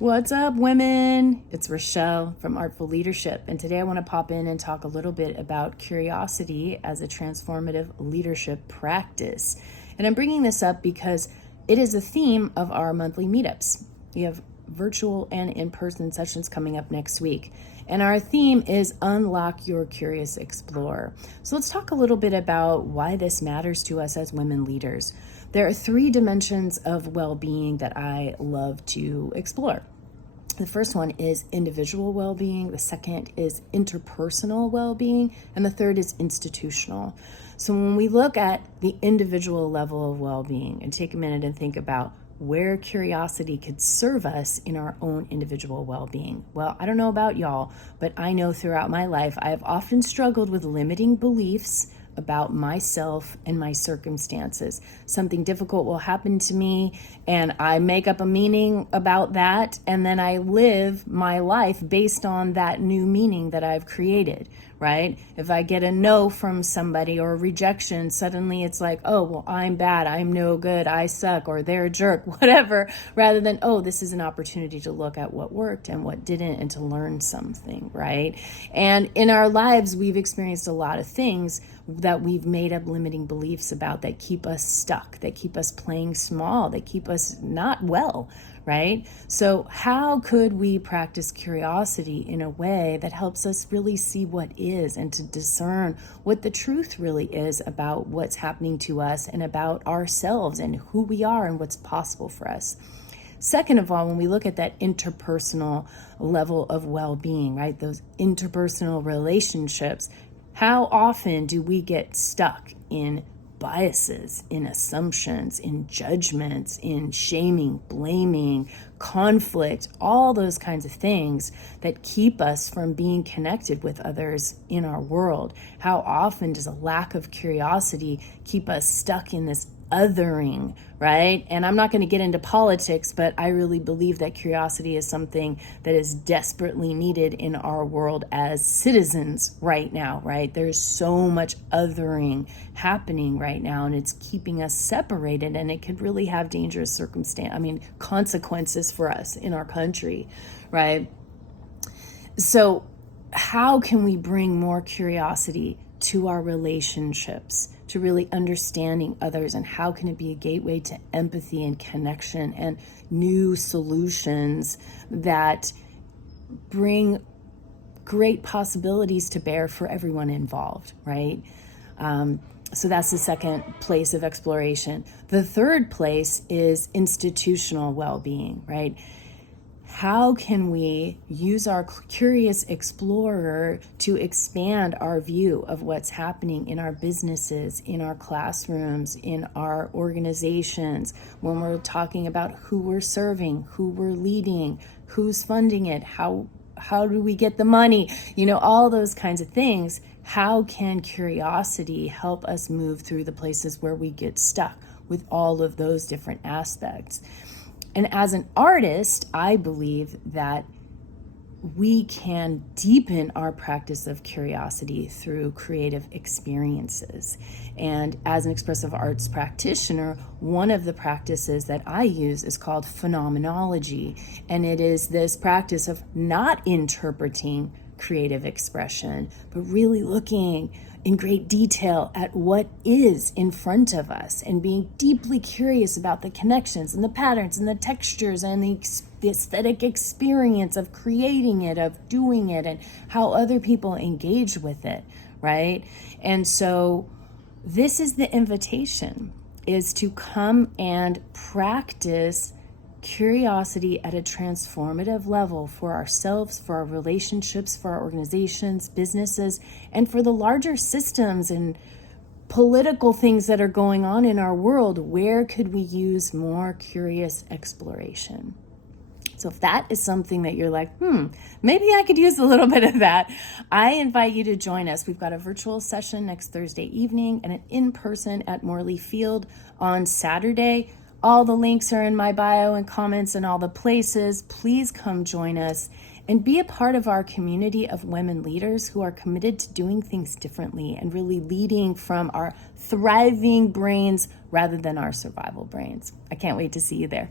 What's up, women? It's Rochelle from Artful Leadership, and today I want to pop in and talk a little bit about curiosity as a transformative leadership practice. And I'm bringing this up because it is a theme of our monthly meetups. We have virtual and in-person sessions coming up next week, and our theme is Unlock Your Curious Explorer. So let's talk a little bit about why this matters to us as women leaders. There are 3 dimensions of well-being that I love to explore. The first one is individual well-being, the second is interpersonal well-being, and the third is institutional. So when we look at the individual level of well-being and take a minute and think about where curiosity could serve us in our own individual well-being. Well, I don't know about y'all, but I know throughout my life I have often struggled with limiting beliefs about myself and my circumstances. Something difficult will happen to me and I make up a meaning about that, and then I live my life based on that new meaning that I've created, right? If I get a no from somebody or a rejection, suddenly it's like, oh, well, I'm bad, I'm no good, I suck, or they're a jerk, whatever, rather than, oh, this is an opportunity to look at what worked and what didn't and to learn something, right? And in our lives, we've experienced a lot of things that we've made up limiting beliefs about that keep us stuck, that keep us playing small, that keep us not well, right? So how could we practice curiosity in a way that helps us really see what is and to discern what the truth really is about what's happening to us and about ourselves and who we are and what's possible for us? Second of all, when we look at that interpersonal level of well-being, right, those interpersonal relationships, how often do we get stuck in biases, in assumptions, in judgments, in shaming, blaming, conflict, all those kinds of things that keep us from being connected with others in our world? How often does a lack of curiosity keep us stuck in this othering, right? And I'm not going to get into politics, but I really believe that curiosity is something that is desperately needed in our world as citizens right now, right? There's so much othering happening right now, and it's keeping us separated, and it could really have dangerous consequences for us in our country, right? So how can we bring more curiosity to our relationships, to really understanding others, and how can it be a gateway to empathy and connection and new solutions that bring great possibilities to bear for everyone involved, right? So that's the second place of exploration. The third place is institutional well-being, right? How can we use our curious explorer to expand our view of what's happening in our businesses, in our classrooms, in our organizations, when we're talking about who we're serving, who we're leading, who's funding it, how do we get the money, all those kinds of things. How can curiosity help us move through the places where we get stuck with all of those different aspects? And as an artist, I believe that we can deepen our practice of curiosity through creative experiences. And as an expressive arts practitioner, one of the practices that I use is called phenomenology. And it is this practice of not interpreting creative expression, but really looking in great detail at what is in front of us and being deeply curious about the connections and the patterns and the textures and the aesthetic experience of creating it, of doing it, and how other people engage with it, right? And so this is the invitation, is to come and practice curiosity at a transformative level for ourselves, for our relationships, for our organizations, businesses, and for the larger systems and political things that are going on in our world. Where could we use more curious exploration? So if that is something that you're like, maybe I could use a little bit of that, I invite you to join us. We've got a virtual session next Thursday evening and an in-person at Morley Field on Saturday. All the links are in my bio and comments and all the places. Please come join us and be a part of our community of women leaders who are committed to doing things differently and really leading from our thriving brains rather than our survival brains. I can't wait to see you there.